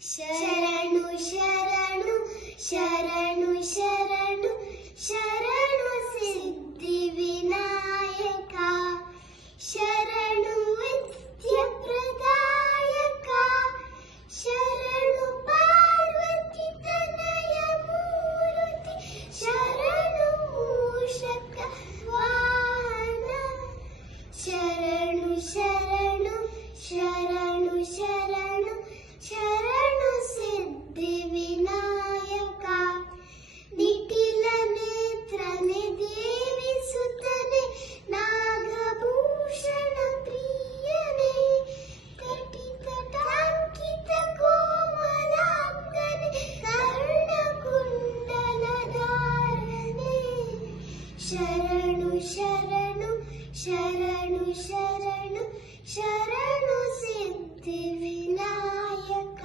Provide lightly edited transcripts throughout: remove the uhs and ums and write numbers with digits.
ಶರಣು ಶರಣು ಶರಣು ಶರಣು ಶರಣು ಸಿದ್ಧಿ ವಿನಾಯಕ ಶರಣು ವಿದ್ಯ ಪ್ರದಾಯಕ ಶರಣು ಪಾರ್ವತಿ ತನಯ ಮೂರ್ತಿ ಶರಣು ಮೂಷಕ ವಾಹನ ಶರಣು ಶರಣು ಶರಣು ಶರಣು ಶರಣು ಸಿದ್ಧಿ ವಿನಾಯಕ ನಿಖಿಲ ನೇತ್ರನೆ ದೇವಿ ಸುತನೆ ನಾಗಭೂಷಣ ಪ್ರಿಯನೆ ಕಟಿತ ಟಾಂಕಿತ ಕೋಮಲಾಂಗನೆ ಕರ್ಣ ಕುಂಡಲಧಾರಣೆ ಶರಣು ಶರಣು ಶರಣು ಶರಣು ಶರಣು ಸಿದ್ಧಿ ವಿನಾಯಕ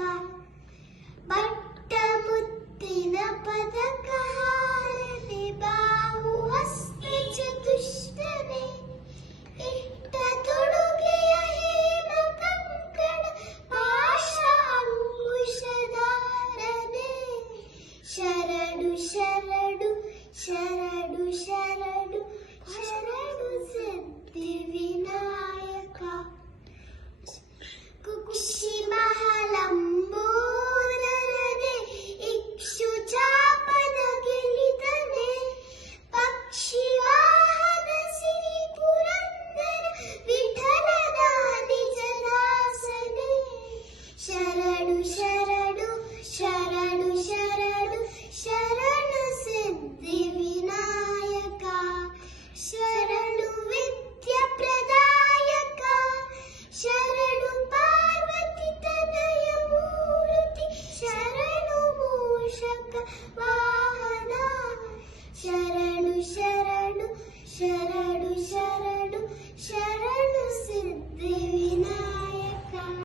ಬಟ್ಟ ಮುತ್ತಿನ ಪದಕ ಹಾರನೆ ಬಾಹು ಹಸ್ತ ಚತುಷ್ಟನೆ ಇಟ್ಟ ತೊಡುಗೆಯ ಹೇಮ ಕಂಕಣ ಪಾಶ ಅಂಕುಶಧಾರನೆ ಶರಣು ಶರಣು ಶರಣು ಶರಣು ಶರಣು ಸಿದ್ಧಿ ವಿನಾಯಕ ಕುಕ್ಷಿ ಮಹಾಲಂಬೋದರನೆ ಇಕ್ಷು ಚಾಪದ ಗೆಲಿದನೆ ಪಕ್ಷಿ ವಾಹನ ಸಿರಿ ಪುರಂದರ ವಿಠಲದ ನಿಜದಾಸನೆ ಶರಣು ಶರಣು